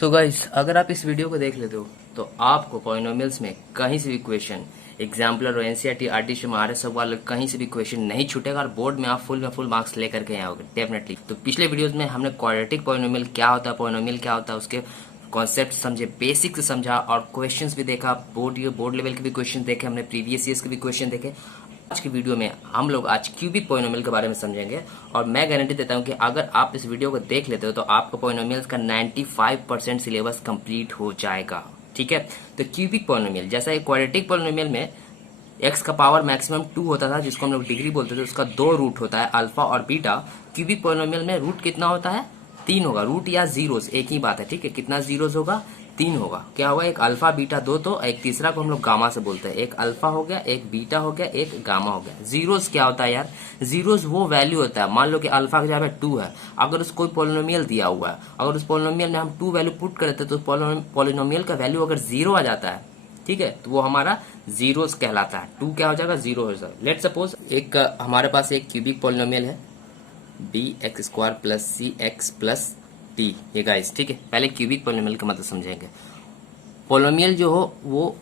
तो गाइस, अगर आप इस वीडियो को देख लेते हो तो आपको पॉलिनोमियल्स में कहीं से भी क्वेश्चन एग्जाम्पलर और एनसीईआरटी आरटीसी में आर सब वाले कहीं से भी क्वेश्चन नहीं छूटेगा और बोर्ड में आप फुल में फुल मार्क्स लेकर के आओगे डेफिनेटली। तो पिछले वीडियोस में हमने क्वाड्रेटिक पॉलिनोमियल क्या होता है, पॉलिनोमियल क्या होता है, उसके कॉन्सेप्ट समझे, बेसिक से समझा और क्वेश्चंस भी देखा। बोर्ड लेवल के भी क्वेश्चन देखे हमने, प्रीवियस ईयर्स के भी क्वेश्चन देखे। आज की वीडियो में हम लोग आज क्यूबिक पॉलिनोमियल के बारे में समझेंगे और मैं गारंटी देता हूं कि अगर आप इस वीडियो को देख लेते हो तो आपको पॉलिनोमियल्स का 95% सिलेबस कंप्लीट हो जाएगा। ठीक है, तो क्यूबिक पॉलिनोमियल जैसा एक क्वाड्रेटिक पॉलिनोमियल में एक्स का पावर मैक्सिमम 2 होता था जिसको हम लोग डिग्री बोलते थे, उसका 2 रूट होता है अल्फा और बीटा। क्यूबिक पॉलिनोमियल में रूट कितना होता है? 3 होगा। रूट या जीरोस एक ही बात है। ठीक है, कितना जीरोस होगा? 3 होगा। क्या होगा? एक अल्फा बीटा 2, तो एक तीसरा को हम लोग गामा से बोलते हैं। एक अल्फा हो गया, एक बीटा हो गया, एक गामा हो गया। जीरोस क्या होता है यार? जीरोस वो वैल्यू होता है, मान लो कि अल्फा की जगह 2 है, अगर उस कोई पॉलिनोमियल दिया हुआ है, अगर उस पॉलिनोमियल में हम 2 वैल्यू पुट करते हैं तो पॉलिनोमियल का वैल्यू अगर 0 आ जाता है, ठीक है, तो वो हमारा जीरोस कहलाता है। 2 क्या हो जाएगा? 0 हो जाएगा। लेट सपोज एक हमारे पास एक क्यूबिक पॉलिनोमियल है bx² plus cx plus T, ये गाइस। ठीक है, पहले क्यूबिक पॉलिनोमियल का मतलब समझेंगे। पॉलिनोमियल जो हो वो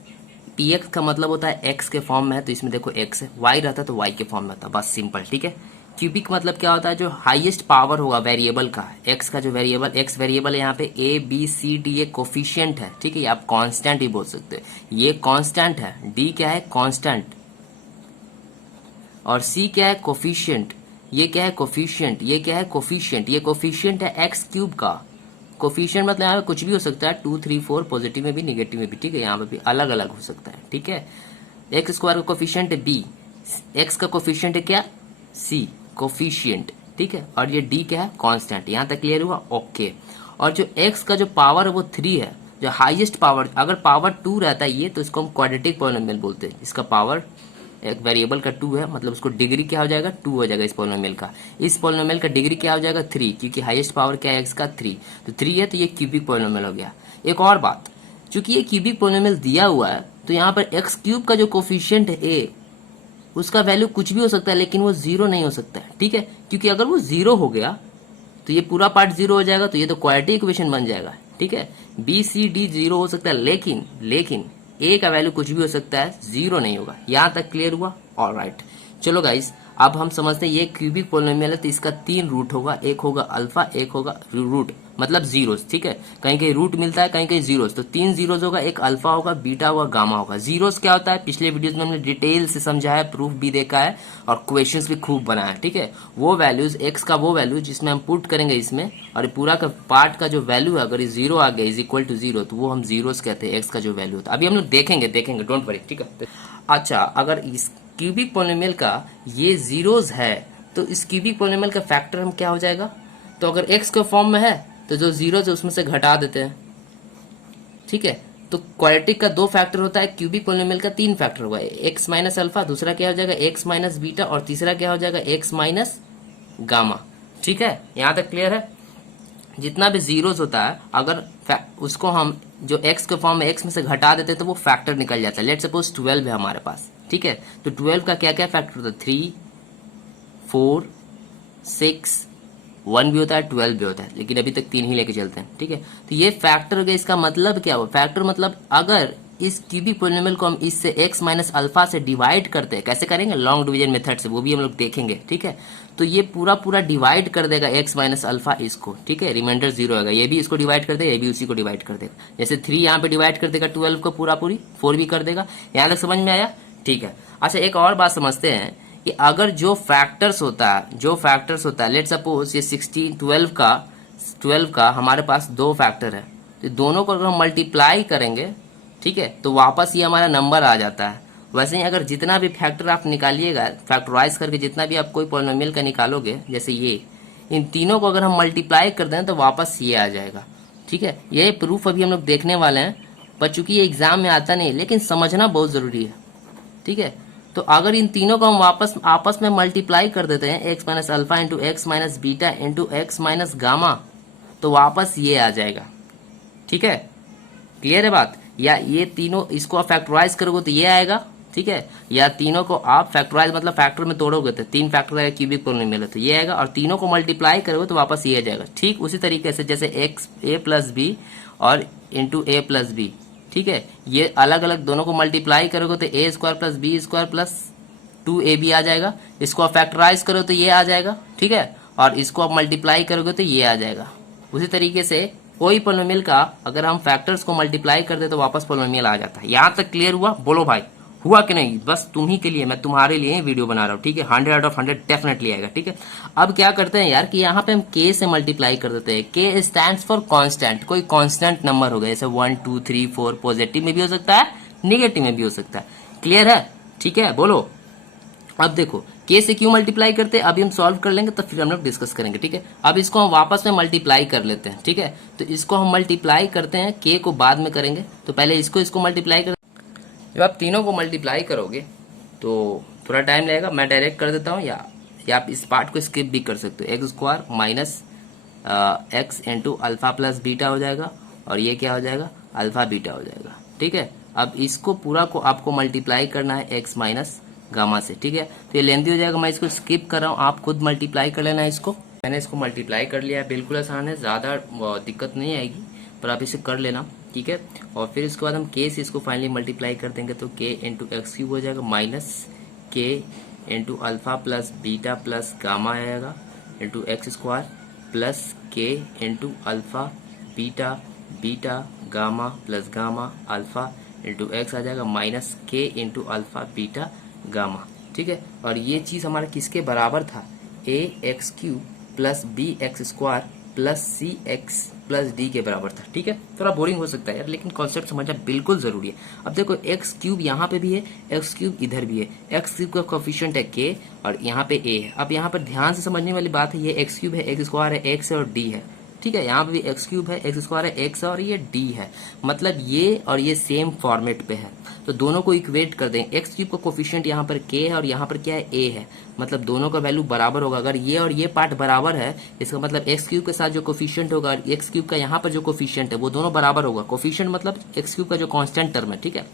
px का मतलब होता है x के फॉर्म में है, तो इसमें देखो x है, y रहता तो y के फॉर्म में होता, बस सिंपल। ठीक है, क्यूबिक मतलब क्या होता है? जो हाईएस्ट पावर होगा वेरिएबल का, x का जो वेरिएबल, x वेरिएबल है यहाँ पे, a b c d ये कोफिशिएंट है। ठीक है, आप कांस्टेंट ही बोल सकते हो, ये कांस्टेंट है, d क्या है? कांस्टेंट, और c क्या है? कोफिशिएंट। ये क्या है? कोफिशिएंट। ये क्या है? कोफिशिएंट। ये कोफिशिएंट है एक्स क्यूब का। कोफिशिएंट मतलब यहाँ पे कुछ भी हो सकता है, 2 3 4, पॉजिटिव में भी निगेटिव में भी। ठीक है, यहाँ पे भी अलग अलग हो सकता है। ठीक है, एक्स स्क्वायर का कोफिशिएंट है बी, एक्स का कोफिशिएंट है क्या? सी, कोफिशिएंट। ठीक है, और ये डी क्या है? कांस्टेंट। यहाँ तक क्लियर हुआ? ओके। और जो एक्स का जो पावर है वो 3 है, जो हाईएस्ट पावर, अगर पावर 2 रहता है ये, तो इसको हम क्वाड्रेटिक पॉलिनोमियल बोलते हैं। इसका पावर एक वेरिएबल का 2 है, मतलब उसको डिग्री क्या हो जाएगा? 2 हो जाएगा इस पॉलिनोमियल का। इस पॉलिनोमियल का डिग्री क्या हो जाएगा? 3, क्योंकि हाईएस्ट पावर क्या है एक्स का? 3, तो 3 है, तो ये क्यूबिक पॉलिनोमियल हो गया। एक और बात, चूंकि ये क्यूबिक पॉलिनोमियल दिया हुआ है तो यहाँ पर एक्स क्यूब का जो कोफिशिएंट है ए, उसका वैल्यू कुछ भी हो सकता है, लेकिन वो 0 नहीं हो सकता है। ठीक है, क्योंकि अगर वो 0 हो गया तो ये पूरा पार्ट 0 हो जाएगा, तो ये तो क्वाड्रेटिक इक्वेशन बन जाएगा। ठीक है, बी सी डी 0 हो सकता है, लेकिन ए का वैल्यू कुछ भी हो सकता है, 0 नहीं होगा। यहां तक क्लियर हुआ? ऑलराइट, चलो गाइस, अब हम समझते हैं ये क्यूबिक पॉलिनोमियल है, तो इसका 3 रूट होगा, एक होगा अल्फा, एक होगा रूट मतलब जीरोस। ठीक है, कहीं कहीं रूट मिलता है, कहीं कहीं जीरोस, तो 3 जीरोस होगा, एक अल्फा होगा, बीटा होगा, गामा होगा। जीरोस क्या होता है? पिछले वीडियोस में हमने डिटेल से समझा है, प्रूफ भी देखा है और क्वेश्चंस भी खूब बनाया है। ठीक है, वो वैल्यूज, एक्स का वो वैल्यू जिसमें हम पुट करेंगे इसमें, और पूरा का पार्ट का जो वैल्यू है अगर 0 आ गया इज इक्वल टू 0, तो वो हम जीरोस कहते हैं, एक्स का जो वैल्यू होता है। अभी हम लोग देखेंगे, डोंट वरी। ठीक है, अच्छा, अगर इस क्यूबिक पॉलिनोमियल का ये जीरोस है तो इस क्यूबिक पॉलिनोमियल का फैक्टर हम क्या हो जाएगा? तो अगर एक्स के फॉर्म में है तो जो जीरोस है उसमें से घटा देते हैं। ठीक है, तो क्वाड्रेटिक का 2 फैक्टर होता है, क्यूबिक पॉलिनोमियल का 3 फैक्टर होगा। एक्स माइनस अल्फा, दूसरा क्या हो जाएगा? एक्स माइनस बीटा, और तीसरा क्या हो जाएगा? X minus gamma. ठीक है, यहां तक क्लियर है? जितना भी जीरोस होता है अगर उसको हम जो एक्स के फॉर्म में एक्स में से घटा देते हैं तो वो फैक्टर निकल जाता है। लेट सपोज 12 है हमारे पास। ठीक है, तो 12 का क्या क्या फैक्टर होता है? 3 4 6 1 भी होता है, 12 भी होता है, लेकिन अभी तक 3 ही लेके चलते हैं। ठीक है, तो ये फैक्टर हो गया। इसका मतलब क्या हुआ? फैक्टर मतलब अगर इस क्यूबिक पॉलिनोमियल को हम इससे x माइनस अल्फा से डिवाइड करते हैं, कैसे करेंगे? लॉन्ग डिवीजन मेथड से, वो भी हम लोग देखेंगे। ठीक है, तो ये पूरा डिवाइड कर देगा x माइनस अल्फा इसको। ठीक है, रिमाइंडर 0 होगा, ये भी इसको डिवाइड कर देगा, ये भी उसी को डिवाइड कर देगा। जैसे 3 यहाँ पे डिवाइड कर देगा 12 को पूरी, 4 भी कर देगा। यहाँ तक समझ में आया? ठीक है, अच्छा, एक और बात समझते हैं कि अगर जो फैक्टर्स होता है, लेट सपोज ये 12 का हमारे पास 2 फैक्टर है, तो दोनों को अगर हम मल्टीप्लाई करेंगे, ठीक है, तो वापस ये हमारा नंबर आ जाता है। वैसे ही अगर जितना भी फैक्टर आप निकालिएगा, फैक्टराइज करके जितना भी आप कोई पॉलिनोमियल का निकालोगे, जैसे ये, इन तीनों को अगर हम मल्टीप्लाई कर दें तो वापस ये आ जाएगा। ठीक है, ये प्रूफ अभी हम लोग देखने वाले हैं, पर चूंकि ये एग्जाम में आता नहीं, लेकिन समझना बहुत जरूरी है। ठीक है, तो अगर इन तीनों को हम वापस आपस में मल्टीप्लाई कर देते हैं, x minus alpha into x minus beta into x minus gamma, तो वापस ये आ जाएगा। ठीक है, क्लियर है बात? या ये तीनों, इसको आप फैक्टराइज करोगे तो ये आएगा। ठीक है, या तीनों को आप फैक्टराइज मतलब फैक्टर में तोड़ोगे तो 3 फैक्टर आएगा, क्यूबिक पॉलिनोमियल है तो ये आएगा, और तीनों को मल्टीप्लाई करोगे तो वापस ये आ जाएगा। ठीक उसी तरीके से जैसे एक्स ए प्लस बी और इंटू ए प्लस बी, ठीक है। ये अलग अलग दोनों को मल्टीप्लाई करोगे तो a square plus b square plus 2ab आ जाएगा। इसको आप फैक्टराइज करो तो ये आ जाएगा, ठीक है। और इसको आप मल्टीप्लाई करोगे तो ये आ जाएगा। उसी तरीके से कोई पोलिनोमियल का अगर हम फैक्टर्स को मल्टीप्लाई कर दे तो वापस पोलिनोमियल आ जाता है। यहां तक क्लियर हुआ? बोलो भाई, हुआ कि नहीं? बस तुम ही के लिए, मैं तुम्हारे लिए ही वीडियो बना रहा हूँ, ठीक है। 100 आउट ऑफ 100 डेफिनेटली आएगा, ठीक है। अब क्या करते हैं यार कि यहाँ पे हम k से मल्टीप्लाई कर देते हैं। k स्टैंड्स फॉर कांस्टेंट, कोई कांस्टेंट नंबर होगा, जैसे 1 2 3 4, पॉजिटिव में भी हो सकता है, निगेटिव में भी हो सकता है। क्लियर है? ठीक है, बोलो। अब देखो k से क्यों मल्टीप्लाई करते हैं, अभी हम सॉल्व कर लेंगे तो फिर हम लोग डिस्कस करेंगे, ठीक है। अब इसको हम वापस में मल्टीप्लाई कर लेते हैं, ठीक है। तो इसको हम मल्टीप्लाई करते हैं, k को बाद में करेंगे, तो पहले इसको मल्टीप्लाई कर। जब आप तीनों को मल्टीप्लाई करोगे तो थोड़ा टाइम लगेगा, मैं डायरेक्ट कर देता हूँ, या आप इस पार्ट को स्किप भी कर सकते हो। X square minus x into alpha plus beta हो जाएगा, और ये क्या हो जाएगा, अल्फा बीटा हो जाएगा, ठीक है। अब इसको पूरा को आपको मल्टीप्लाई करना है एक्स माइनस गामा से, ठीक है। तो ये लेंथी हो जाएगा, मैं इसको स्किप कर रहा हूँ, आप खुद मल्टीप्लाई कर लेना इसको। मैंने इसको मल्टीप्लाई कर लिया है, बिल्कुल आसान है, ज़्यादा दिक्कत नहीं आएगी, पर आप इसे कर लेना, ठीक है। और फिर इसके बाद हम k से इसको फाइनली मल्टीप्लाई कर देंगे तो k इंटू एक्स क्यूब हो जाएगा minus k into alpha plus beta plus gamma आएगा into x square plus k into alpha beta beta gamma plus gamma alpha into x आ जाएगा minus k into alpha beta gamma, ठीक है। और ये चीज़ हमारा किसके बराबर था, a x cube plus b x square plus c x plus d के बराबर था, ठीक है। थोड़ा बोरिंग हो सकता है यार, लेकिन कॉन्सेप्ट समझना बिल्कुल जरूरी है। अब देखो एक्स क्यूब यहाँ पे भी है, एक्स क्यूब इधर भी है, एक्स क्यूब का कोफिशिएंट है k और यहाँ पे a है। अब यहाँ पर ध्यान से समझने वाली बात है, ये एक्स क्यूब है, एक्स स्क्वायर है, एक्स है और डी है, ठीक है। यहाँ पे भी एक्स क्यूब है, एक्स स्क्वायर है, एक्स है और ये डी है, मतलब ये और ये सेम फॉर्मेट पे है। तो दोनों को इक्वेट कर दें, एक्स क्यूब का कोफिशिएंट यहाँ पर k है और यहाँ पर क्या है, a है, मतलब दोनों का वैल्यू बराबर होगा। अगर ये और ये पार्ट बराबर है, इसका मतलब एक्स क्यूब के साथ जो कोफिशिएंट होगा और एक्स क्यूब का यहाँ पर जो कोफिशिएंट है वो दोनों बराबर होगा। कोफिशिएंट मतलब एक्स क्यूब का जो कांस्टेंट टर्म है, ठीक है।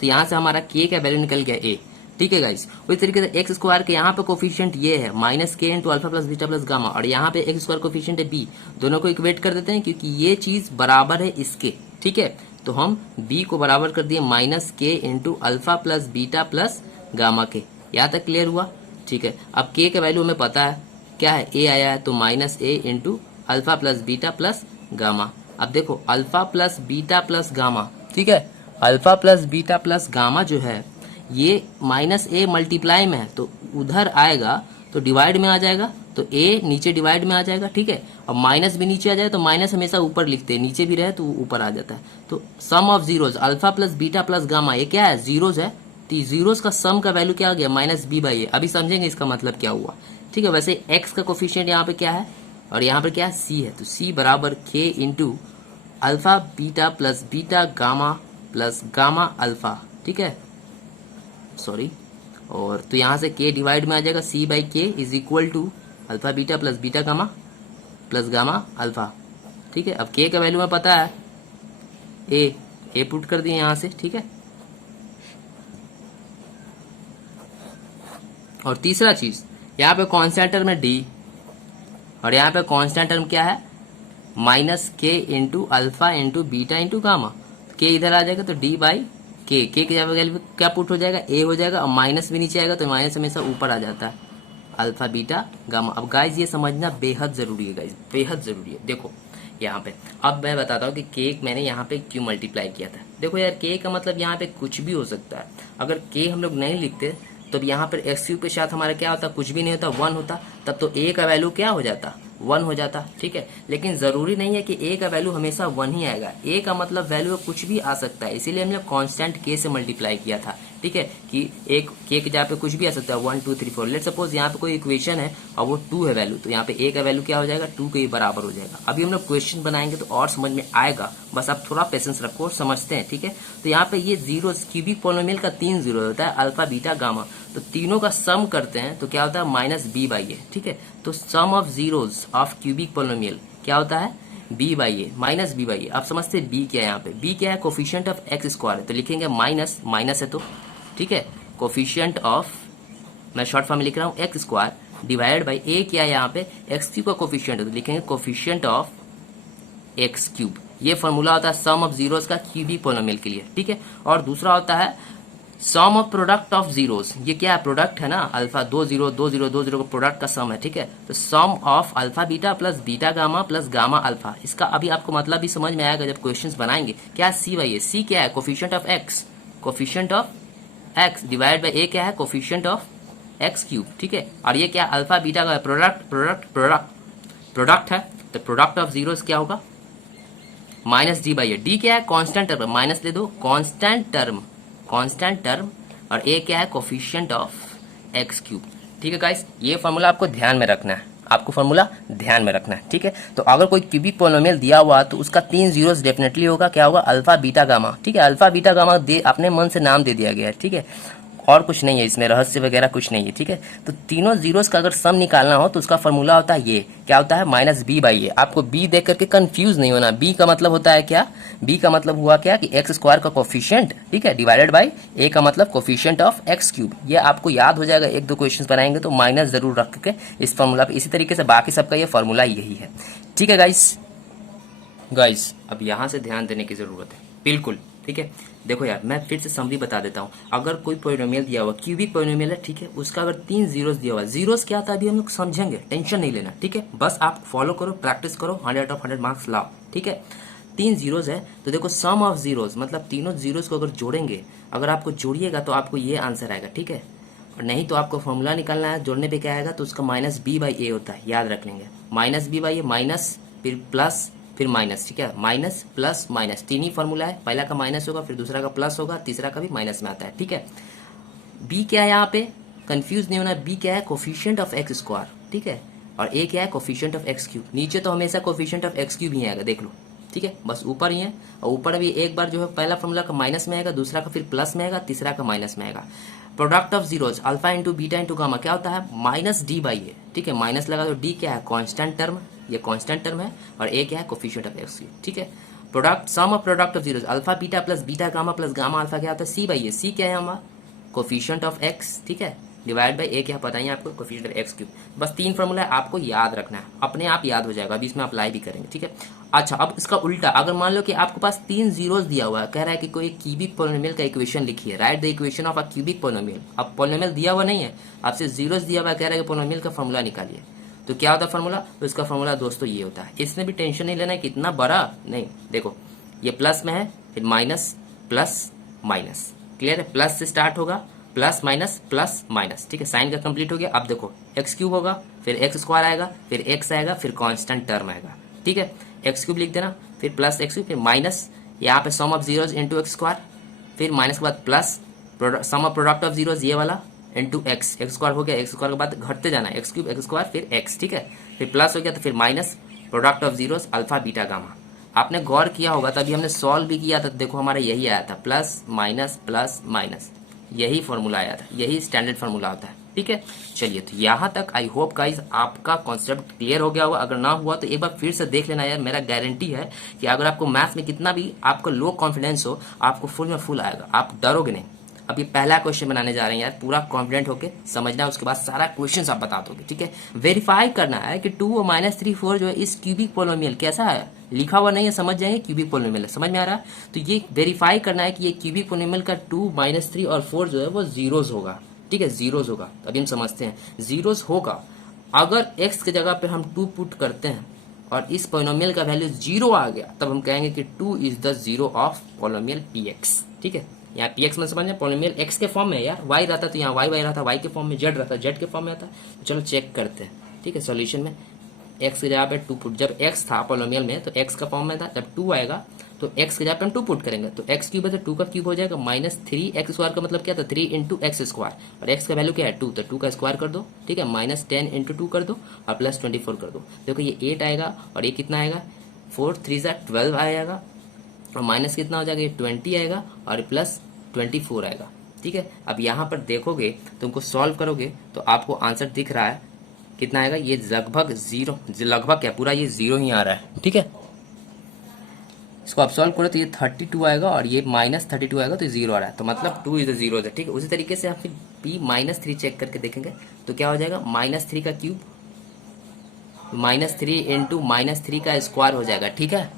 तो यहाँ से हमारा k का वैल्यू निकल गया a, ठीक है गाइस। उसी तरीके से एक्स स्क्वायर के यहाँ पे कोफिशिएंट ये है minus k into alpha plus beta plus gamma, और यहाँ पे एक्स स्क्वायर कोफिशिएंट है b, दोनों को इक्वेट कर देते हैं क्योंकि ये चीज बराबर है इसके, ठीक है। तो हम b को बराबर कर दिए minus k into alpha plus beta plus gamma के। यहाँ तक क्लियर हुआ? ठीक है। अब k का वैल्यू हमें पता है क्या है, a आया है, तो minus a into alpha plus beta plus gamma. अब देखो alpha plus beta plus gamma, ठीक है। Alpha plus beta plus gamma जो है ये माइनस a मल्टीप्लाई में है, तो उधर आएगा तो डिवाइड में आ जाएगा, तो a नीचे डिवाइड में आ जाएगा, ठीक है। और माइनस भी नीचे आ जाए तो माइनस हमेशा ऊपर लिखते हैं, नीचे भी रहे तो ऊपर आ जाता है। तो sum of zeros alpha plus beta plus gamma, ये क्या है, जीरोज है, तो जीरोज का सम का वैल्यू क्या आ गया, माइनस b बाई a। अभी समझेंगे इसका मतलब क्या हुआ, ठीक है। वैसे x का कोफिशिएंट यहाँ पे क्या है और यहाँ पर क्या है, c है, तो c बराबर k into alpha beta plus beta gamma plus gamma alpha, ठीक है, सॉरी। और तो यहाँ से k डिवाइड में आ जाएगा, c बाई के is equal to alpha beta plus beta gamma plus gamma alpha, ठीक है। अब k का वैल्यू में पता है a पुट कर दिए यहाँ से, ठीक है। और तीसरा चीज यहाँ पे कांस्टेंट टर्म है d, और यहाँ पे कांस्टेंट टर्म क्या है, minus k into alpha into beta into gamma. k इधर आ जाएगा तो d बाई k की वैल्यू क्या पुट हो जाएगा, a हो जाएगा, और माइनस भी नीचे आएगा तो माइनस हमेशा ऊपर आ जाता है, अल्फा बीटा गामा। अब गाइज ये समझना बेहद जरूरी है गाइज, बेहद जरूरी है। देखो यहाँ पे अब मैं बताता हूँ कि k मैंने यहाँ पे क्यों मल्टीप्लाई किया था। देखो यार k का मतलब यहाँ पे कुछ भी हो सकता है। अगर k हम लोग नहीं लिखते तो यहाँ पर एक्स क्यूब के साथ हमारा क्या होता, कुछ भी नहीं होता, 1 होता, तब तो a का वैल्यू क्या हो जाता, 1 हो जाता, ठीक है। लेकिन जरूरी नहीं है कि a का वैल्यू हमेशा 1 ही आएगा, a का मतलब वैल्यू कुछ भी आ सकता है, इसीलिए हमने कांस्टेंट k से मल्टीप्लाई किया था, ठीक है। कि एक k के जहाँ पे कुछ भी आ सकता है, 1 2 3 4। लेट सपोज यहाँ पे कोई इक्वेशन है और वो 2 है वैल्यू, तो यहाँ पे a का वैल्यू क्या हो जाएगा, 2 के बराबर हो जाएगा। अभी हम लोग क्वेश्चन बनाएंगे तो और समझ में आएगा, बस आप थोड़ा पेशेंस रखो और समझते हैं, ठीक है। तो यहाँ पे ये जीरो क्यूबिक पोलिनोमियल का 3 जीरो होता है, अल्फा बीटा गामा, तो तीनों का सम करते हैं तो क्या होता है, माइनस b बाई ए, ठीक है। तो sum of zeros of cubic polynomial क्या होता है, b by a, minus b by a. आप समझते हैं b क्या है, यहाँ पे b क्या है, कोफिशिएंट ऑफ एक्स स्क्वायर, तो लिखेंगे माइनस, माइनस है तो ठीक है, कोफिशिएंट ऑफ, मैं शॉर्ट फॉर्म में लिख रहा हूँ, x square divide by a क्या है यहाँ पे, एक्स क्यूब का कोफिशिएंट है, तो लिखेंगे कोफिशिएंट ऑफ एक्स क्यूब, ये फॉर्मूला होता है सम ऑफ जीरोस का क्यूबिक पोलिनोमियल के लिए, ठीक है। और दूसरा होता है sum of product of zeros, ये क्या है, प्रोडक्ट है ना, अल्फा 2 0 2 0 2 0 का प्रोडक्ट का सम है, ठीक है। तो sum of alpha beta plus beta gamma plus gamma alpha, इसका अभी आपको मतलब भी समझ में आएगा जब क्वेश्चंस बनाएंगे। क्या सी बाई ए, सी क्या है, coefficient of x, coefficient of x divide by a क्या है, कोफिशिएंट ऑफ एक्स क्यूब, ठीक है। और ये क्या, अल्फा बीटा का प्रोडक्ट प्रोडक्ट प्रोडक्ट प्रोडक्ट है, तो प्रोडक्ट ऑफ जीरोस क्या होगा, minus D by A, D क्या है, कांस्टेंट टर्म, माइनस ले दो, कांस्टेंट टर्म, कांस्टेंट टर्म, और ए क्या है, कोफिशिएंट ऑफ एक्स क्यूब, ठीक है गाइस। ये फॉर्मूला आपको ध्यान में रखना है, आपको फॉर्मूला ध्यान में रखना है, ठीक है। तो अगर कोई क्यूबिक पोलिनोमियल दिया हुआ तो उसका 3 जीरोस डेफिनेटली होगा, क्या होगा, अल्फा बीटा गामा, ठीक है। अल्फा बीटा गामा दे अपने मन से नाम दे दिया गया है, ठीक है, और कुछ नहीं है इसमें, रहस्य वगैरह कुछ नहीं है, ठीक है। तो तीनों जीरोस का अगर सम निकालना हो तो उसका फॉर्मूला होता है ये, क्या होता है, माइनस बी बाई ए। आपको बी देख करके कंफ्यूज नहीं होना, बी का मतलब होता है क्या, बी का मतलब हुआ क्या कि एक्स स्क्वायर का कोफिशिएंट, ठीक है, डिवाइडेड बाई ए का मतलब कोफिशिएंट ऑफ एक्स क्यूब। ये आपको याद हो जाएगा, एक दो क्वेश्चन बनाएंगे तो माइनस जरूर रख के इस फॉर्मूला पे। इसी तरीके से बाकी सबका ये फॉर्मूला यही है, ठीक है गाइस अब यहाँ से ध्यान देने की जरूरत है, बिल्कुल, ठीक है। देखो यार, मैं फिर से समरी बता देता हूँ। अगर कोई पोलिनोमियल दिया हुआ, क्यूबिक पोलिनोमियल है, ठीक है, उसका अगर 3 जीरोस दिया हुआ, जीरोस क्या आता है अभी हम लोग समझेंगे, टेंशन नहीं लेना, ठीक है। बस आप फॉलो करो, प्रैक्टिस करो, 100 ऑफ 100 मार्क्स लाओ, ठीक है। 3 जीरोस है तो देखो सम ऑफ जीरोस मतलब तीनों जीरोस को अगर जोड़ेंगे, अगर आपको जोड़िएगा तो आपको ये आंसर आएगा, ठीक है। और नहीं तो आपको फॉर्मूला निकालना है, जोड़ने पे क्या आएगा, तो उसका माइनस बी बाई ए होता है, याद रख लेंगे, minus b by a, minus फिर प्लस फिर माइनस, ठीक है, माइनस प्लस माइनस, तीन ही फॉर्मूला है, पहला का माइनस होगा, फिर दूसरा का प्लस होगा, तीसरा का भी माइनस में आता है, ठीक है। बी क्या है यहाँ पे, कंफ्यूज नहीं होना, बी क्या है, कोफिशिएंट ऑफ एक्स स्क्वायर, ठीक है, और ए क्या है, कोफिशिएंट ऑफ एक्स क्यूब। नीचे तो हमेशा कोफिशिएंट ऑफ एक्स क्यूब ही आएगा, देख लो, ठीक है, बस ऊपर ही है। और ऊपर अभी एक बार जो है पहला फॉर्मूला का माइनस में आएगा, दूसरा का फिर प्लस में आएगा, तीसरा का माइनस में आएगा। Product of zeros alpha into beta into gamma क्या होता है, माइनस डी बाई ए, ठीक है, माइनस लगा तो डी क्या है, कांस्टेंट टर्म, ये कांस्टेंट टर्म है, और ए क्या है, कोफिशिएंट ऑफ एक्स क्यूब, ठीक है। Product sum of product of zeros alpha beta plus beta gamma plus gamma alpha क्या होता है, सी बाई ए, सी क्या है हमारा, कोफिशिएंट ऑफ एक्स, ठीक है, डिवाइड बाई ए क्या पता ही आपको, कोफिशिएंट ऑफ एक्स क्यूब। बस 3 फॉर्मूला है, आपको याद रखना है, अपने आप याद हो जाएगा, अभी इसमें अप्लाई भी करेंगे, ठीक है। अच्छा, अब इसका उल्टा, अगर मान लो कि आपके पास 3 जीरोस दिया हुआ है, कह रहा है कि कोई क्यूबिक पोलिनोमियल का इक्वेशन लिखिए, right the equation of a cubic polynomial. अब पोलिनोमियल दिया हुआ नहीं है, आपसे जीरोस दिया हुआ है, कह रहा है कि पोलिनोमियल का फॉर्मूला निकालिए, तो क्या होता है फॉर्मूला, तो इसका फॉर्मूला दोस्तों ये होता है। इसमें भी टेंशन नहीं लेना है कि इतना बड़ा नहीं, देखो ये प्लस में है, फिर माइनस प्लस माइनस, क्लियर है, प्लस से स्टार्ट होगा, प्लस माइनस, ठीक है, साइन का कंप्लीट हो गया। अब देखो एक्स क्यूब होगा, फिर एक्स स्क्वायर आएगा, फिर एक्स आएगा, फिर कांस्टेंट टर्म आएगा, ठीक है, एक्स क्यूब लिख देना, फिर प्लस एक्स क्यूब, फिर माइनस, यहाँ पे sum of zeros into x square, फिर माइनस के बाद plus sum of product of zeros ये वाला इंटू एक्स, एक्स स्क्वायर हो गया, एक्स स्क्वायर के बाद घटते जाना, एक्स क्यूब एक्स स्क्वायर फिर एक्स, ठीक है, फिर प्लस हो गया, तो फिर minus product of zeros alpha beta gamma. आपने गौर किया होगा, तभी हमने सॉल्व भी किया था, देखो हमारा यही आया था, प्लस माइनस, यही फॉर्मूला आया था, यही स्टैंडर्ड फॉर्मूला होता है, ठीक है। चलिए, तो यहाँ तक आई होप गाइस आपका कॉन्सेप्ट क्लियर हो गया होगा। अगर ना हुआ तो एक बार फिर से देख लेना यार, मेरा गारंटी है कि अगर आपको मैथ्स में कितना भी आपको लो कॉन्फिडेंस हो, आपको फुल में फुल आएगा, आप डरोगे नहीं। अब ये पहला क्वेश्चन बनाने जा रहे हैं यार, पूरा कॉन्फिडेंट होकर समझना, उसके बाद सारा क्वेश्चन आप बता दोगे, ठीक है। वेरीफाई करना है कि 2 और -3 4 जो है इस क्यूबिक पोलिनोमियल कैसा है, लिखा हुआ नहीं है, समझ जाएंगे क्यूबिक पोलिनोमियल है, समझ में आ रहा है। तो ये वेरीफाई करना है कि ये क्यूबिक पोलिनोमियल का 2 -3 और 4 जो है वो जीरोस होगा, ठीक है, जीरोस होगा। अभी हम समझते हैं, जीरोस होगा अगर x की जगह पे हम 2 पुट करते हैं और इस पोलिनोमियल का वैल्यू 0 आ गया, तब हम कहेंगे कि 2 is the zero of polynomial px, ठीक है। यहाँ px में समझना, पोलिनोमियल x के फॉर्म में यार, y रहता तो यहाँ y रहता, y के फॉर्म में, z रहता z के फॉर्म में आता। तो चलो चेक करते हैं, ठीक है। सॉल्यूशन में x की जगह पे 2 पुट, जब x था पोलिनोमियल में तो x का फॉर्म में था, जब 2 आएगा तो x की जगह पे हम 2 पुट करेंगे, तो x क्यूब है तो 2 का क्यूब हो जाएगा, -3x स्क्वायर का मतलब क्या था, 3 इंटू एक्स स्क्वायर, और x का वैल्यू क्या है 2, तो 2 का स्क्वायर कर दो, ठीक है, -10 इंटू 2 कर दो और +24 कर दो। देखो ये 8 आएगा और ये कितना आएगा, 4 3 12 आएगा, और माइनस कितना हो जाएगा, ये 20 आएगा और +24 आएगा, ठीक है। अब यहाँ पर देखोगे, तुमको सॉल्व करोगे तो आपको आंसर दिख रहा है कितना आएगा, ये लगभग 0, लगभग क्या पूरा ये 0 ही आ रहा है, ठीक है। इसको आप सॉल्व करो तो ये 32 आएगा और ये -32 आएगा, तो 0 आ रहा है, तो मतलब 2 इज 0 है, ठीक है। उसी तरीके से आप फिर p-3 चेक करके देखेंगे तो क्या हो जाएगा, -3 का क्यूब, -3 इंटू -3 का स्क्वायर हो जाएगा, ठीक है।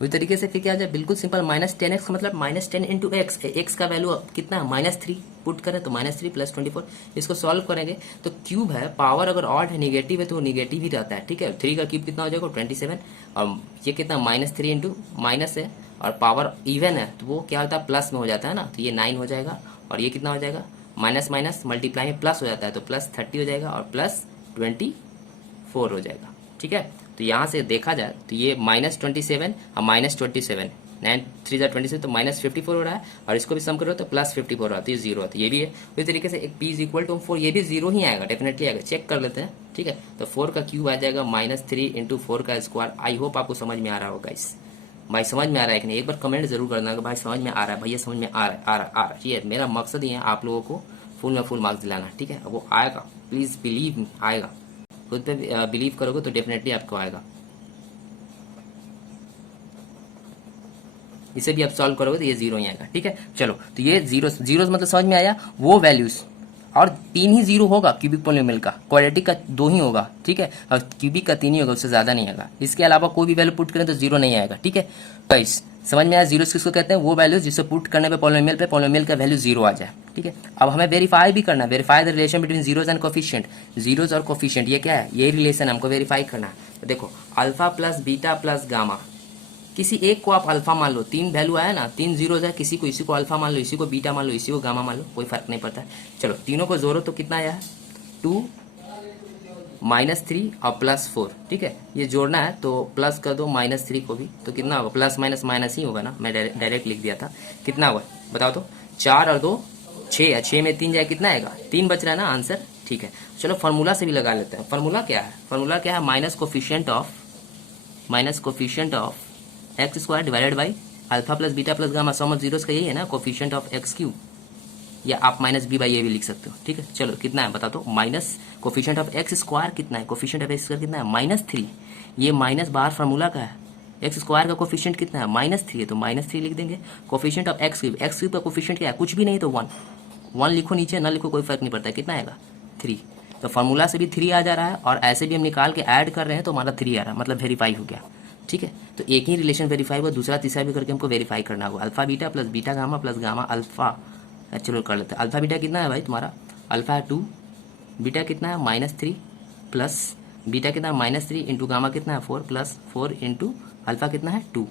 उसी तरीके से फिर क्या आ जाए, बिल्कुल सिंपल, -10x का मतलब -10 इंटू एक्स, एक्स का वैल्यू कितना है -3 पुट करें तो -3 + 24। इसको सॉल्व करेंगे तो क्यूब है, पावर अगर ऑड है नेगेटिव है तो वो नेगेटिव ही रहता है, ठीक है। 3 का क्यूब कितना हो जाएगा 27, और ये कितना -3 इंटू माइनस है और पावर इवन है तो वो क्या होता है प्लस में हो जाता है ना, तो ये 9 हो जाएगा। और ये कितना हो जाएगा, माइनस माइनस मल्टीप्लाई में प्लस हो जाता है तो +30 हो जाएगा और +24 हो जाएगा, ठीक है। तो यहाँ से देखा जाए तो ये -27 और -27, 9 3 जा 27 तो -54 हो रहा है, और इसको भी सम करो तो +54 हो रहा है, तो ये 0 है, तो ये भी है। इस तरीके से एक p = 4, ये भी 0 ही आएगा, डेफिनेटली आएगा, चेक कर लेते हैं, ठीक है। तो 4 का क्यूब आ जाएगा -3 इंटू 4 का स्क्वायर। आई होप आपको समझ में आ रहा होगा गाइस, भाई समझ में आ रहा है कि नहीं, एक बार कमेंट जरूर करना कि भाई समझ में आ रहा है, भैया समझ में आ रहा है, आ रहा है, ठीक है। मेरा मकसद ही है आप लोगों को फुल में फुल मार्क्स दिलाना, ठीक है। वो आएगा, प्लीज बिलीव, आएगा, खुद पे बिलीव करोगे तो डेफिनेटली आपको आएगा। इसे भी आप सॉल्व करोगे तो ये 0 ही आएगा, ठीक है। चलो तो ये जीरो मतलब समझ में आया, वो वैल्यूज, और 3 ही 0 होगा क्यूबिक पोलिनोमियल का, क्वाड्रेटिक का 2 ही होगा, ठीक है, और क्यूबिक का 3 ही होगा, उससे ज्यादा नहीं आएगा। इसके अलावा कोई भी वैल्यू पुट करें तो 0 नहीं आएगा, ठीक है। गाइस समझ में आया, जीरो किसको कहते हैं, वो वैल्यूज जिसे पुट करने पे पोलिनोमियल का वैल्यू 0 आ जाए, ठीक है। अब हमें वेरीफाई भी करना है, verify the relation between zeros and coefficient, zeros और कोफिशिएंट, ये क्या है, ये रिलेशन हमको वेरीफाई करना है। तो देखो alpha plus beta plus gamma, किसी एक को आप अल्फा मान लो, 3 वैल्यू आया ना, 3 जीरोज है, किसी को, इसी को अल्फा मान लो, इसी को बीटा मान लो, इसी को गामा मान लो, कोई फर्क नहीं पड़ता है। चलो तीनों को जोड़ो तो कितना आया है 2 -3 और +4, ठीक है। ये जोड़ना है तो प्लस कर दो -3 को भी, तो कितना होगा, प्लस माइनस माइनस ही होगा ना, मैं डायरेक्ट लिख दिया था। कितना होगा बताओ तो, 4 और 2 6 है, 6 में 3 जाए कितना आएगा, 3 बच रहा है ना आंसर, ठीक है। चलो फार्मूला से भी लगा लेते हैं। फार्मूला क्या है, फार्मूला क्या है, minus coefficient of x square divided by alpha plus beta plus gamma, sum of zeros का यही है ना, कोफिशिएंट ऑफ एक्स क्यूब, या आप -b/a भी लिख सकते हो, ठीक है। चलो कितना है बता दो, minus coefficient of x square कितना है, कोफिशिएंट ऑफ एक्स स्क्वायर कितना है -3, ये माइनस बाहर फार्मूला का है, एक्स स्क्वायर का कोफिशिएंट कितना है -3 है, तो -3 लिख देंगे। कोफिशिएंट ऑफ एक्स क्यूब का कोफिशिएंट क्या है, कुछ भी नहीं तो 1 लिखो, नीचे ना लिखो, कोई फर्क नहीं पड़ता है, कितना आएगा 3। तो फार्मूला से भी 3 आ जा रहा है, और ऐसे भी हम निकाल के ऐड कर रहे हैं तो हमारा 3 आ रहा है, मतलब वेरीफाई हो गया, ठीक है। तो एक ही रिलेशन वेरीफाई हुआ, दूसरा तीसरा भी करके हमको वेरीफाई करना होगा। Alpha beta plus beta gamma plus gamma alpha, चलो कर लेते हैं। अल्फा बीटा कितना है भाई तुम्हारा, अल्फा है 2, बीटा कितना है -3 प्लस बीटा कितना है -3 इंटू गामा कितना है 4 प्लस 4 इंटू अल्फा कितना है 2,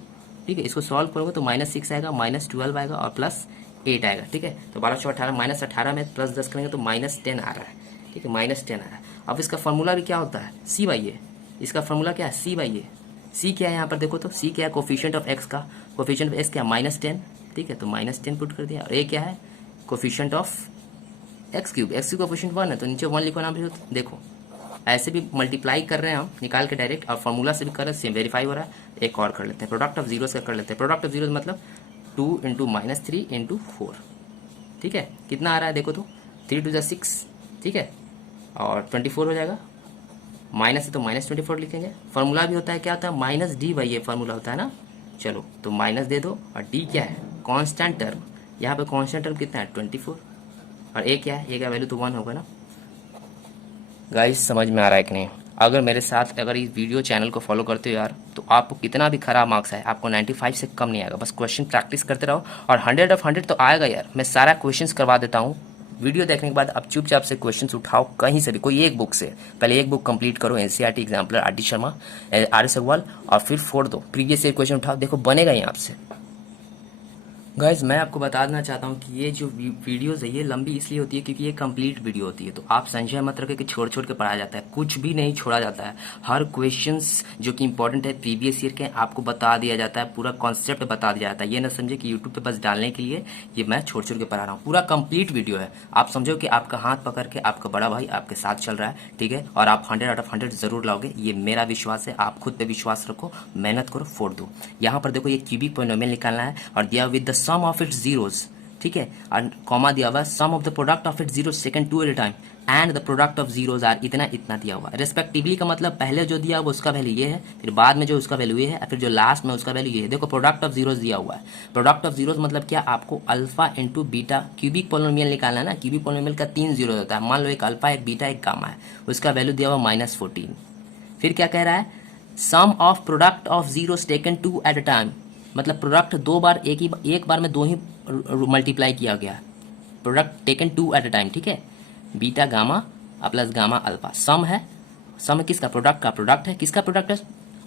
ठीक है। इसको सॉल्व करोगे तो -6 आएगा, -12 आएगा और +8 आएगा, ठीक है। तो 12 18 -18 में +10 करेंगे तो -10 आ रहा है, ठीक है, -10 आ रहा है। अब इसका फॉर्मूला भी क्या होता है, c/a, इसका फॉर्मूला क्या है c/a, सी क्या है यहाँ पर देखो तो, सी क्या है, कोफिशिएंट ऑफ एक्स का, कोफिशिएंट ऑफ एक्स क्या -10, ठीक है, तो -10 पुट कर दिया। और ए क्या है, coefficient of x cube, x cube coefficient 1 है तो नीचे 1 लिखो ना भी, देखो ऐसे भी मल्टीप्लाई कर रहे हैं हम निकाल के डायरेक्ट, और फॉर्मूला से भी कर रहे हैं, सेम वेरीफाई हो रहा है। एक और कर लेते हैं, प्रोडक्ट ऑफ जीरोस का कर लेते हैं। प्रोडक्ट ऑफ जीरोस मतलब 2 इंटू -3 इंटू 4, ठीक है, कितना आ रहा है देखो तो, 3 2 6, ठीक है, और 24 हो जाएगा, माइनस है तो -24 लिखेंगे। फार्मूला भी होता है, क्या होता है, -d/a फार्मूला होता है ना। चलो तो माइनस दे दो, और d क्या है, कांस्टेंट टर्म, यहाँ पे कांस्टेंट टर्म कितना है 24, और a क्या है, a का वैल्यू तो 1 होगा ना। गाइस समझ में आ रहा है कि नहीं, अगर मेरे साथ अगर इस वीडियो चैनल को फॉलो करते हो यार, तो आपको कितना भी खराब मार्क्स आए, आपको 95 से कम नहीं आएगा, बस क्वेश्चन प्रैक्टिस करते रहो, और 100 ऑफ 100 तो आएगा यार। मैं सारा क्वेश्चंस करवा देता हूँ, वीडियो देखने के बाद आप चुपचाप से क्वेश्चंस उठाओ कहीं से भी, कोई एक बुक से, पहले एक बुक कंप्लीट करो, NCERT exemplar R D Sharma, R S Agarwal, और फिर फोड़ दो, प्रीवियस ईयर क्वेश्चन उठाओ, देखो बनेगा ही आपसे। गाइज मैं आपको बता देना चाहता हूँ कि ये जो वीडियोस है ये लंबी इसलिए होती है क्योंकि ये कंप्लीट वीडियो होती है, तो आप संशय मत रखें कि छोड़ छोड़ के पढ़ाया जाता है, कुछ भी नहीं छोड़ा जाता है। हर क्वेश्चंस जो कि इंपॉर्टेंट है प्रीवियस ईयर के आपको बता दिया जाता है, पूरा कॉन्सेप्ट बता दिया जाता है। ये ना समझे कि यूट्यूब पे बस डालने के लिए ये मैं छोड़ छोड़ के पढ़ा रहा हूँ, पूरा कंप्लीट वीडियो है। आप समझो कि आपका हाथ पकड़ के आपका बड़ा भाई आपके साथ चल रहा है, ठीक है, और आप 100 आउट ऑफ 100 जरूर लाओगे, ये मेरा विश्वास है। आप खुद पे विश्वास रखो, मेहनत करो, फोड़ दो। यहाँ पर देखो ये क्यूबिक पोलिनोमियल निकालना है, और दिया with the sum of its zero, ठीक है, और कॉमा दिया हुआ sum of the product of it zero second 2 at a time and the product of zeros are इतना इतना दिया हुआ है रेस्पेक्टिवली, का मतलब पहले जो दिया हुआ उसका वैल्यू ये है, फिर बाद में जो उसका वैल्यू ये है, फिर जो लास्ट में उसका वैल्यू ये है। देखो प्रोडक्ट ऑफ जीरोज दिया हुआ है, प्रोडक्ट ऑफ जीरोज मतलब क्या, आपको alpha into beta cubic polynomial निकालना है ना। क्यूबिक पोलिनोमियल का 3 जीरो होता है, मान लो एक अल्फा एक बीटा एक गामा है, उसका वैल्यू दिया हुआ -14। फिर क्या कह रहा है, sum of product of zeros taken two at a time, मतलब प्रोडक्ट दो बार एक बार में दो ही मल्टीप्लाई किया गया है, product taken two at a time, ठीक है। Beta gamma plus gamma alpha, sum है, सम किसका, प्रोडक्ट का, प्रोडक्ट है किसका, प्रोडक्ट है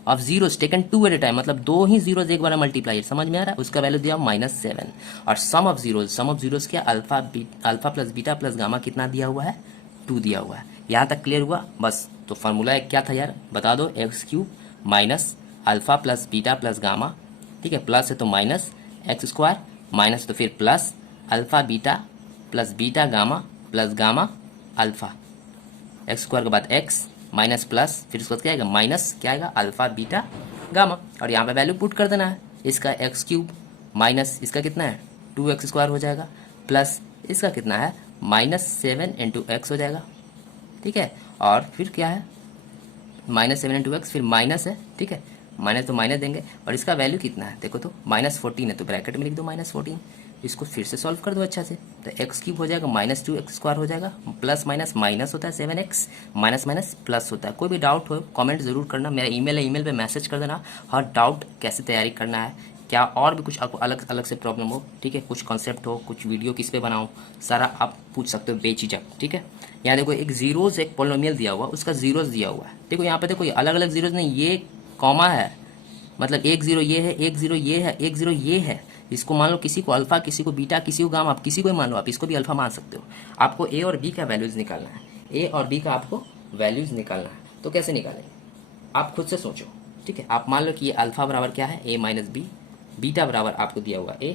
of zeros taken two at a time, मतलब दो ही जीरोस एक बार मल्टीप्लाई, समझ में आ रहा है। उसका वैल्यू दिया -7 और सम ऑफ जीरोस क्या, alpha plus beta plus gamma कितना दिया हुआ है, 2 दिया हुआ है। यहाँ तक क्लियर हुआ बस। तो फार्मूला क्या था यार, बता दो, x³ minus alpha plus beta plus gamma, ठीक है, प्लस है तो माइनस x² माइनस तो फिर plus alpha beta plus beta gamma plus gamma alpha, x² के बाद x माइनस प्लस फिर उसके बाद क्या आएगा, माइनस क्या आएगा, अल्फा बीटा गामा, और यहाँ पे वैल्यू पुट कर देना है। इसका x³ माइनस इसका कितना है 2x² हो जाएगा, प्लस इसका कितना है -7 इंटू एक्स हो जाएगा, ठीक है। और फिर क्या है -7 इंटू एक्स, फिर माइनस है, ठीक है, माइनस तो माइनस देंगे, और इसका वैल्यू कितना है देखो तो -14 है, तो ब्रैकेट में लिख दो -14। इसको फिर से सॉल्व कर दो अच्छा से, तो x³ हो जाएगा -2x² हो जाएगा, प्लस माइनस माइनस होता है 7x, माइनस माइनस प्लस होता है। कोई भी डाउट हो कमेंट जरूर करना, मेरा ईमेल है, ईमेल पे मैसेज कर देना, हर डाउट कैसे तैयारी करना है, क्या और भी कुछ आपको अलग अलग से प्रॉब्लम हो, ठीक है, कुछ कॉन्सेप्ट हो, कुछ वीडियो किस पे बनाऊं, सारा आप पूछ सकते हो बेझिझक, ठीक है। यहाँ देखो एक जीरोस, एक पोलिनोमियल दिया हुआ, उसका जीरोस दिया हुआ है, देखो यहाँ पे देखो ये अलग अलग जीरोस नहीं, ये कॉमा है, मतलब 1 0 ये है, 1 0 ये है, 1 0 ये है। इसको मान लो किसी को अल्फा, किसी को बीटा, किसी को गामा, आप किसी को ही मान लो, आप इसको भी अल्फा मान सकते हो। आपको ए और बी का वैल्यूज निकालना है, ए और बी का आपको वैल्यूज निकालना है। तो कैसे निकालेंगे आप खुद से सोचो, ठीक है। आप मान लो कि ये अल्फा बराबर क्या है, a माइनस बी, बीटा बराबर आपको दिया हुआ a,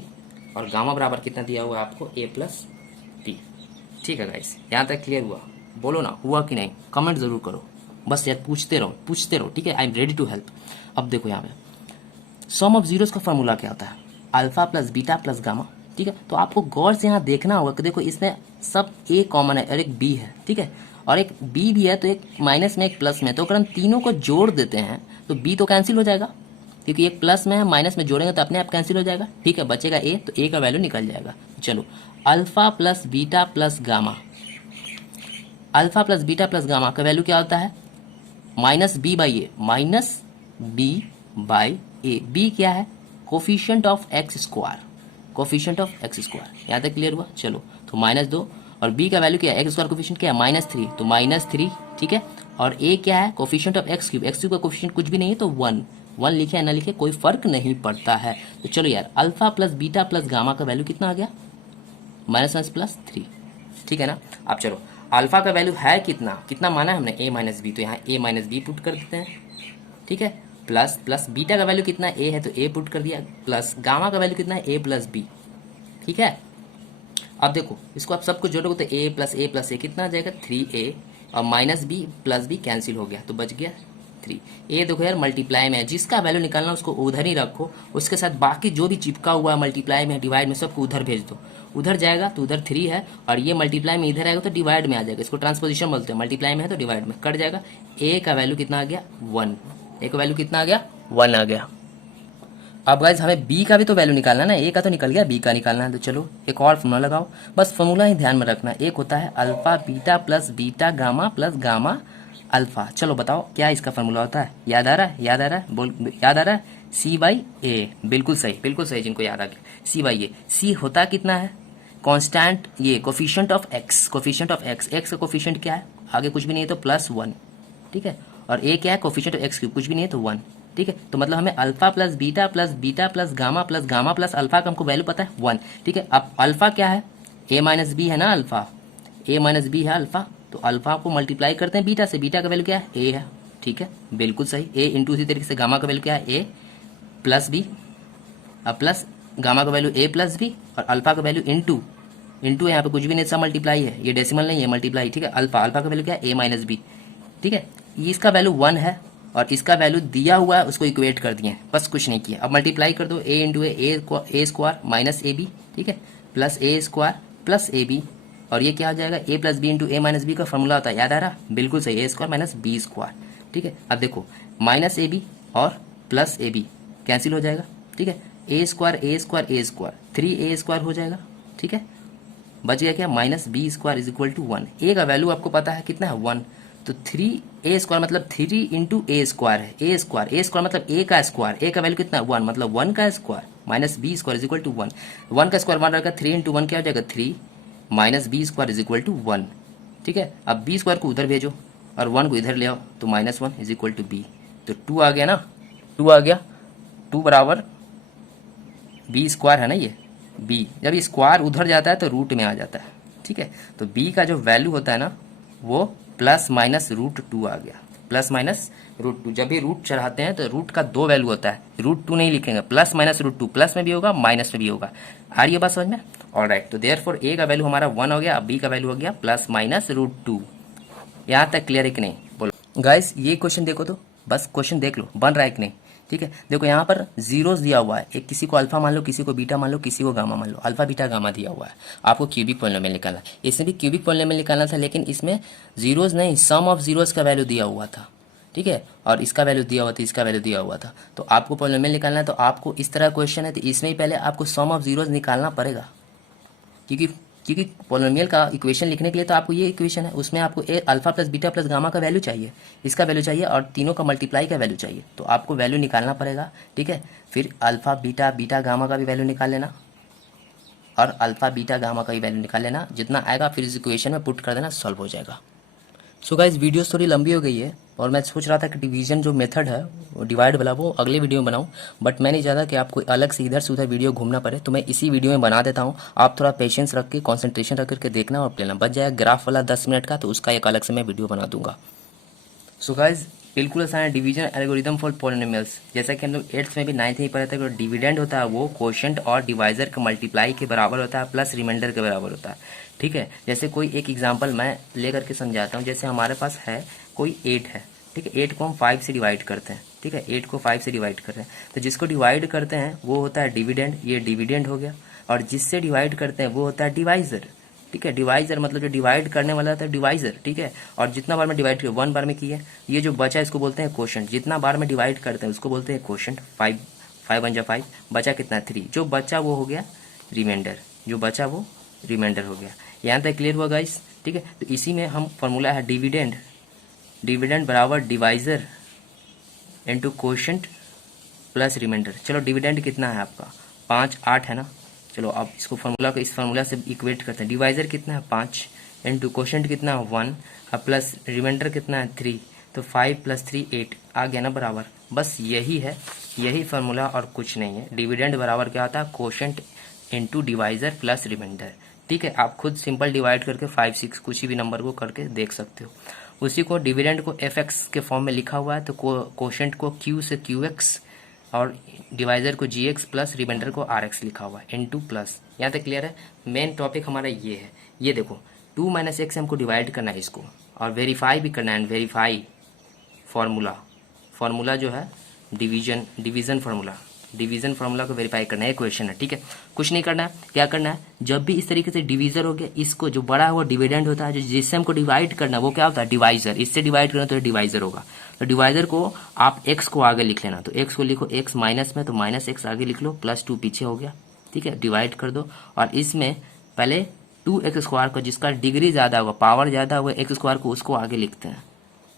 और गामा बराबर कितना दिया हुआ है आपको a प्लस बी, ठीक है गाइस। यहाँ तक क्लियर हुआ, बोलो ना हुआ कि नहीं, कमेंट जरूर करो, बस यार पूछते रहो, ठीक है। I am ready to help. अब देखो यहाँ पे सम ऑफ जीरोस का फॉर्मूला क्या होता है, alpha plus beta plus gamma, ठीक है। तो आपको गौर से यहाँ देखना होगा कि देखो इसमें सब ए कॉमन है और एक बी है, ठीक है, और एक बी भी है, तो एक माइनस में एक प्लस में, तो अगर हम तीनों को जोड़ देते हैं तो बी तो कैंसिल हो जाएगा, क्योंकि एक प्लस में है, माइनस में जोड़ेंगे तो अपने आप कैंसिल हो जाएगा, ठीक है, बचेगा ए, तो ए का वैल्यू निकल जाएगा। चलो alpha plus beta plus gamma, alpha plus beta plus gamma का वैल्यू क्या होता है, minus b by a, minus b by a, b क्या है, coefficient of x², coefficient of x², यहाँ तक क्लियर हुआ। चलो तो -2, और b का वैल्यू क्या है, x² कोफिशिएंट क्या है -3, तो -3, ठीक है, और a क्या है, कोफिशिएंट ऑफ x³ का कोफिशिएंट कुछ भी नहीं है, तो 1 लिखे या ना लिखे कोई फर्क नहीं पड़ता है। तो चलो यार alpha plus beta plus gamma का वैल्यू कितना आ गया, -1 + 3, ठीक है ना। अब चलो अल्फा का वैल्यू है कितना माना है हमने, a माइनस बी, तो यहाँ a माइनस बी पुट कर देते हैं, ठीक है, प्लस बीटा का वैल्यू कितना ए है, तो ए पुट कर दिया, प्लस गामा का वैल्यू कितना है, ए प्लस बी, ठीक है। अब देखो इसको आप सबको जोड़ोगे तो ए प्लस ए कितना आ जाएगा, 3a, और minus b plus b cancel हो गया, तो बच गया 3। ए देखो यार मल्टीप्लाई में है, जिसका वैल्यू निकालना उसको उधर ही रखो, उसके साथ बाकी जो भी चिपका हुआ है मल्टीप्लाई में, डिवाइड में, सबको उधर भेज दो। उधर जाएगा तो उधर 3 है, और ये मल्टीप्लाई में इधर आएगा तो डिवाइड में आ जाएगा, इसको ट्रांसपोजिशन बोलते हैं, मल्टीप्लाई में है तो डिवाइड में कट जाएगा। ए का वैल्यू कितना आ गया 1, ए का वैल्यू कितना आ गया 1 आ गया। अब गाइज हमें बी का भी तो वैल्यू निकालना है ना, ए का तो निकल गया, बी का निकालना है, तो चलो एक और फॉर्मूला लगाओ, बस फॉर्मूला ही ध्यान में रखना, एक होता है alpha beta plus beta gamma plus gamma alpha. चलो बताओ क्या इसका फॉर्मूला होता है, याद आ रहा है, बोल याद आ रहा है, C/A, बिल्कुल सही जिनको याद आ गया, C/A। सी होता कितना है, कांस्टेंट, ये कोफिशिएंट ऑफ x, x का कोफिशिएंट क्या है, आगे कुछ भी नहीं है तो +1, ठीक है, और a क्या है, कोफिशिएंट ऑफ x³ कुछ भी नहीं है तो 1, ठीक है। तो मतलब हमें alpha plus beta plus gamma plus alpha का हमको वैल्यू पता है 1, ठीक है। अब अल्फा क्या है, a माइनस बी है ना, अल्फा a माइनस बी है अल्फा, तो अल्फा को मल्टीप्लाई करते हैं बीटा से, बीटा का वैल्यू क्या है a है, ठीक है, बिल्कुल सही। a इंटू इसी तरीके से गामा का वैल्यू क्या है a प्लस बी, अब प्लस गामा का वैल्यू a प्लस बी, और अल्फा का वैल्यू इंटू यहाँ पे कुछ भी नहीं, सब मल्टीप्लाई है, ये डेसिमल नहीं है, मल्टीप्लाई, ठीक है। अल्फा का वैल्यू क्या है a माइनस बी, ठीक है, इसका वैल्यू 1 है, और इसका वैल्यू दिया हुआ है, उसको इक्वेट कर दिए, बस कुछ नहीं किया। अब मल्टीप्लाई कर दो, a into a square minus a b, ठीक है, plus a square plus a b, और ये क्या आ जाएगा, a plus b into a minus b का फॉर्मूला होता है, याद आ रहा, बिल्कुल सही, a square minus b square, ठीक है। अब देखो माइनस ए बी और प्लस ए बी कैंसिल हो जाएगा, ठीक है, ए स्क्वायर 3a² हो जाएगा, ठीक है, बच गया क्या, -b² = 1। ए का वैल्यू आपको पता है कितना है 1, तो 3a² मतलब 3 इंटू ए स्क्वायर है, ए स्क्वायर मतलब ए का स्क्वायर, ए का वैल्यू कितना 1 मतलब 1 का square minus b square is equal to 1, 1 का स्क्वायर 1 रहेगा, 3 इंटू 1 क्या हो जाएगा 3 minus b square is equal to 1। ठीक है, अब बी स्क्वायर को उधर भेजो और 1 को इधर ले आओ तो -1 इज इक्वल टू बी, तो 2 आ गया ना, 2 आ गया, 2 बराबर बी स्क्वायर है ना ये बी, जब ये स्क्वायर उधर जाता है तो रूट में आ जाता है। ठीक है, तो बी का जो वैल्यू होता है ना वो +-√2 आ गया, +-√2। जब भी रूट चढ़ाते हैं तो रूट का 2 वैल्यू होता है, √2 नहीं लिखेंगे, +-√2, प्लस में भी होगा माइनस में भी होगा। आ रही है बात समझ में? ऑलराइट, तो देयरफॉर ए का वैल्यू हमारा 1 हो गया, अब बी का वैल्यू हो गया +-√2। यहाँ तक क्लियर है कि नहीं? बोलो गाइस, ये क्वेश्चन देखो तो, बस क्वेश्चन देख लो बन रहा है कि नहीं। ठीक है, देखो यहाँ पर जीरोस दिया हुआ है, एक किसी को अल्फा मान लो, किसी को बीटा मान लो, किसी को गामा मान लो, अल्फा बीटा गामा दिया हुआ है, आपको क्यूबिक पॉलिनोमियल निकालना है। इसमें भी क्यूबिक पॉलिनोमियल निकालना था, लेकिन इसमें जीरोस नहीं, सम ऑफ जीरोस का वैल्यू दिया हुआ था। ठीक है, और इसका वैल्यू दिया हुआ था, इसका वैल्यू दिया हुआ था, तो आपको पॉलिनोमियल निकालना है। तो आपको इस तरह क्वेश्चन है तो इसमें ही पहले आपको सम ऑफ जीरोस निकालना पड़ेगा, क्योंकि पॉलिनोमियल का इक्वेशन लिखने के लिए तो आपको ये इक्वेशन है, उसमें आपको a alpha plus beta plus gamma का वैल्यू चाहिए, इसका वैल्यू चाहिए और तीनों का मल्टीप्लाई का वैल्यू चाहिए, तो आपको वैल्यू निकालना पड़ेगा। ठीक है, फिर अल्फा बीटा बीटा गामा का भी वैल्यू निकाल लेना और अल्फा बीटा गामा का भी वैल्यू निकाल लेना, जितना आएगा फिर इस इक्वेशन में पुट कर देना, सॉल्व हो जाएगा। सो गाइस, वीडियो थोड़ी लंबी हो गई है और मैं सोच रहा था कि डिवीजन जो मेथड है वो डिवाइड वाला वो अगले वीडियो में बनाऊं, बट मैं नहीं चाहता कि आपको अलग से इधर से उधर वीडियो घूमना पड़े, तो मैं इसी वीडियो में बना देता हूं। आप थोड़ा पेशेंस रख के कॉन्सेंट्रेशन रख करके देखना और लेना, बच जाएगा ग्राफ वाला 10 मिनट का, तो उसका एक अलग से मैं वीडियो बना दूंगा। सो गाइस, बिल्कुल आसान है, डिवीजन एल्गोरिथम फॉर पॉलिनोमियल्स। जैसा कि हम लोग 8th में भी 9th में ही पढ़ा था कि डिविडेंड होता है वो कोशेंट और डिवाइजर के मल्टीप्लाई के बराबर होता है प्लस रिमाइंडर के बराबर होता है। ठीक है, जैसे कोई एक एग्जांपल मैं लेकर के समझाता हूँ। जैसे हमारे पास है कोई 8 है, ठीक है, 8 को हम 5 से डिवाइड करते हैं। ठीक है, 8 को 5 से डिवाइड करते हैं, तो जिसको डिवाइड करते हैं वो होता है डिविडेंड, ये डिविडेंड हो गया, और जिससे डिवाइड करते हैं वो होता है डिवाइजर। ठीक है, डिवाइजर मतलब जो डिवाइड करने वाला होता है डिवाइजर। ठीक है, और जितना बार में डिवाइड किया 1 बार में किया, ये जो बचा इसको बोलते हैं कोशेंट, जितना बार में डिवाइड करते हैं उसको बोलते हैं कोशेंट। 5 5 1 जा 5, बचा कितना 3, जो बचा वो हो गया रिमाइंडर, जो बचा वो रिमाइंडर हो गया। यहाँ तक क्लियर हुआ गाइस? ठीक है, तो इसी में हम फॉर्मूला है डिविडेंड, डिविडेंड बराबर divisor into quotient plus remainder. चलो डिविडेंड कितना है आपका 5 8 है ना, चलो अब इसको फार्मूला को इस फार्मूला से इक्वेट करते हैं। डिवाइजर कितना है 5 इंटू कोशेंट कितना है 1 और प्लस रिमाइंडर कितना है 3, तो 5 + 3 8 आ गया ना बराबर। बस यही है, यही फार्मूला और कुछ नहीं है। डिविडेंड बराबर क्या होता है quotient into divisor plus remainder. ठीक है, आप खुद सिंपल डिवाइड करके 5 6 कुछ भी नंबर को करके देख सकते हो। उसी को डिविडेंड को fx के फॉर्म में लिखा हुआ है, तो कोशेंट को q से qx और डिवाइजर को gx प्लस रिमाइंडर को rx लिखा हुआ है इनटू प्लस। यहाँ तक क्लियर है? मेन टॉपिक हमारा ये है। ये देखो 2 - x हमको डिवाइड करना है इसको और वेरीफाई भी करना है। वेरीफाई फार्मूला जो है डिवीजन फार्मूला, डिवीजन फार्मूला को वेरीफाई करना है, क्वेश्चन है। ठीक है, कुछ नहीं करना है, क्या करना है, जब भी इस तरीके से डिवीजर हो गया, इसको जो बड़ा है वो डिविडेंड होता है, जो जिससे हमको डिवाइड करना है वो क्या होता है डिवाइजर, इससे डिवाइड करना तो डिवाइजर होगा। तो डिवाइजर को आप x को आगे लिख लेना, तो x को लिखो x माइनस में, तो -x आगे लिख लो, +2 पीछे हो गया। ठीक है, डिवाइड कर दो और इसमें पहले 2x² को, जिसका डिग्री ज्यादा होगा, पावर ज्यादा होगा x² को, उसको आगे लिखते हैं।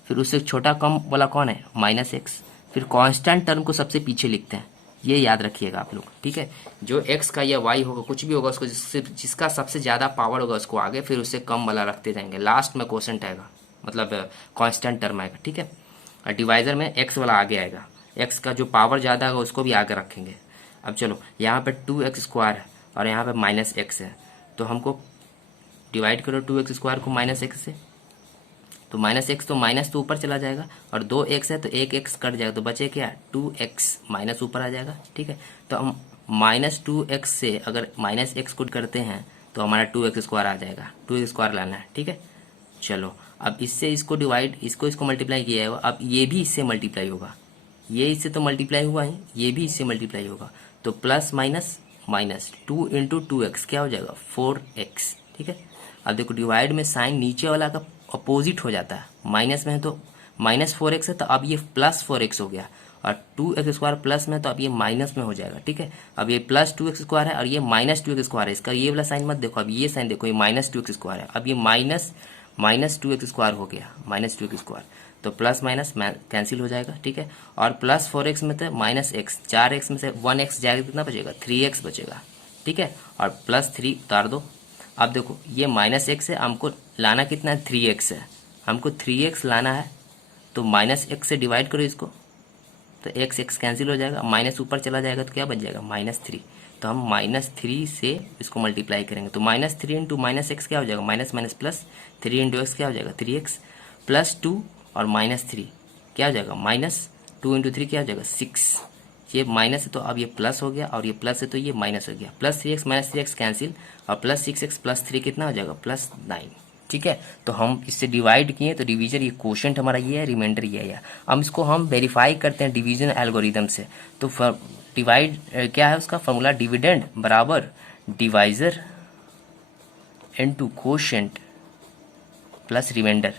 फिर उससे छोटा कम वाला कौन है -x, फिर कांस्टेंट टर्म को सबसे पीछे लिखते हैं। ये याद रखिएगा आप लोग। ठीक है, जो x का या y होगा कुछ भी होगा उसको जिसका सबसे ज्यादा पावर होगा उसको आगे, फिर उससे कम वाला रखते जाएंगे, लास्ट में कोशेंट आएगा, मतलब कांस्टेंट टर्म आएगा। ठीक है, और डिवाइजर में x वाला आगे आएगा, x का जो पावर ज्यादा होगा उसको भी आगे रखेंगे। अब चलो यहाँ पे 2x² है और यहाँ पे -x है, तो हमको डिवाइड करो 2x² को -x से, तो -x तो माइनस तो ऊपर चला जाएगा और 2x है तो 1x कट जाएगा, तो बचे क्या 2x, माइनस ऊपर आ जाएगा। ठीक है, तो हम -2x से अगर -x को करते हैं तो हमारा 2x² आ जाएगा, 2x² लाना है। ठीक है, चलो अब इससे इसको डिवाइड, इसको मल्टीप्लाई किया है, अब ये भी इससे मल्टीप्लाई होगा, ये इससे तो मल्टीप्लाई हुआ है, ये भी इससे मल्टीप्लाई होगा, तो प्लस माइनस माइनस 2 × 2x क्या हो जाएगा 4x। ठीक है, अब देखो डिवाइड में साइन नीचे वाला का अपोजिट हो जाता है, माइनस में है तो -4x है, तो अब ये +4x हो गया, और 2x² प्लस में तो अब ये माइनस में हो जाएगा। ठीक है, अब ये +2x² है और ये -2x² है, इसका ये वाला साइन मत देखो, अब ये साइन देखो, ये -2x² है, अब ये माइनस 2x² हो गया, माइनस 2x², तो प्लस माइनस कैंसिल हो जाएगा, ठीक है। और प्लस 4x में तो माइनस एक्स, 4x में से 1x जाएगा, कितना बचेगा 3x बचेगा, ठीक है। और प्लस 3 उतार दो। अब देखो ये माइनस एक्स है, हमको लाना कितना है 3x है, हमको 3x लाना है, तो माइनस एक्स से डिवाइड करो इसको, तो एक्स एक्स कैंसिल हो जाएगा, माइनस ऊपर चला जाएगा तो क्या बच जाएगा -3। तो हम -3 से इसको मल्टीप्लाई करेंगे, तो -3 इंटू माइनस एक्स क्या हो जाएगा, minus minus plus, 3 into x क्या हो जाएगा 3x, प्लस 2 और -3 क्या हो जाएगा, -2 इंटू 3 क्या हो जाएगा 6। ये माइनस है तो अब ये प्लस हो गया, और ये प्लस है तो ये माइनस हो गया, plus 3x minus 3x cancel, और प्लस 6x प्लस 3 कितना हो जाएगा +9, ठीक है। तो हम इससे डिवाइड किए, तो डिवीजन ये क्वोशंट हमारा ये है, रिमाइंडर ये है। अब इसको हम वेरीफाई करते हैं डिवीजन एल्गोरिदम से। तो डिवाइड क्या है उसका फॉर्मूला, डिविडेंड बराबर divisor into quotient plus remainder,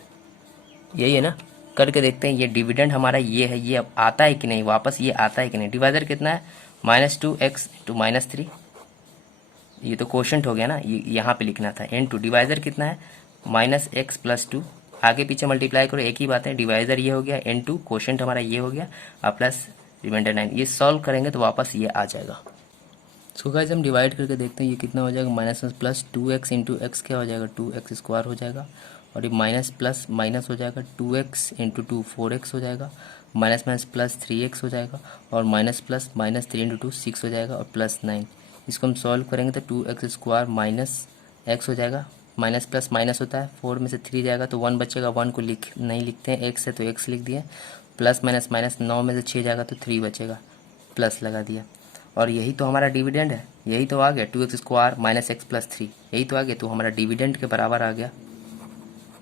यही है ना। करके देखते हैं ये डिविडेंड हमारा ये है, ये अब आता है कि नहीं, वापस ये आता है कि नहीं। डिवाइजर कितना है -2x टू -3, ये तो क्वोशंट हो गया ना, ये यहाँ पे लिखना था, इनटू डिवाइजर कितना है -x + 2, आगे पीछे मल्टीप्लाई करो एक ही बात है, डिवाइजर ये हो गया, इनटू क्वोशंट हमारा ये हो गया, और प्लस रिमाइंडर 9। ये सॉल्व करेंगे तो वापस ये आ जाएगा। सो गाइस हम डिवाइड करके देखते हैं ये कितना हो जाएगा, minus plus 2x into x क्या हो जाएगा 2x² हो जाएगा, और ये माइनस प्लस माइनस हो जाएगा 2x इंटू 2 4x हो जाएगा, माइनस माइनस प्लस 3x हो जाएगा, और माइनस प्लस -3 इंटू 2 6 हो जाएगा, और प्लस 9। इसको हम सॉल्व करेंगे तो 2x² माइनस x हो जाएगा, माइनस प्लस माइनस होता है, 4 में से 3 जाएगा तो 1 बचेगा, 1 को नहीं लिखते हैं, x है तो x लिख दिए, प्लस माइनस माइनस 9 में से 6 जाएगा तो 3 बचेगा, प्लस लगा दिया। और यही तो हमारा डिविडेंड है, यही तो आ गया 2x² माइनस x प्लस 3, यही तो आ गया, तो हमारा डिविडेंड के बराबर आ गया।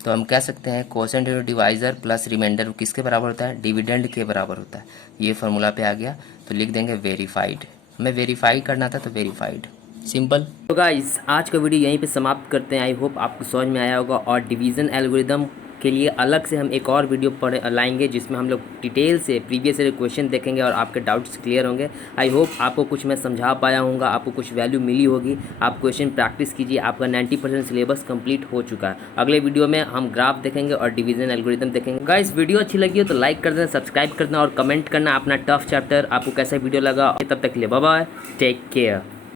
तो हम कह सकते हैं क्वोशंट डिवाइजर प्लस रिमाइंडर किसके बराबर होता है, डिविडेंड के बराबर होता है। ये फार्मूला पे आ गया, तो लिख देंगे वेरीफाइड, हमें वेरीफाई करना था तो वेरीफाइड, सिंपल। तो गाइस आज का वीडियो यहीं पे समाप्त करते हैं। आई होप आपको समझ में आया होगा, और डिवीज़न एल्गोरिदम के लिए अलग से हम एक और वीडियो लाएंगे जिसमें हम लोग डिटेल से प्रीवियस ईयर क्वेश्चन देखेंगे और आपके डाउट्स क्लियर होंगे। आई होप आपको कुछ मैं समझा पाया हूँगा, आपको कुछ वैल्यू मिली होगी। आप क्वेश्चन प्रैक्टिस कीजिए, आपका 90% सिलेबस कंप्लीट हो चुका है। अगले वीडियो में हम ग्राफ देखेंगे और डिवीज़न एल्गोरिदम देखेंगे। गाइस वीडियो अच्छी लगी हो तो लाइक कर देना, सब्सक्राइब कर देना और कमेंट करना अपना टफ चैप्टर आपको कैसा वीडियो लगा। तब तक के लिए बाय बाय, टेक केयर।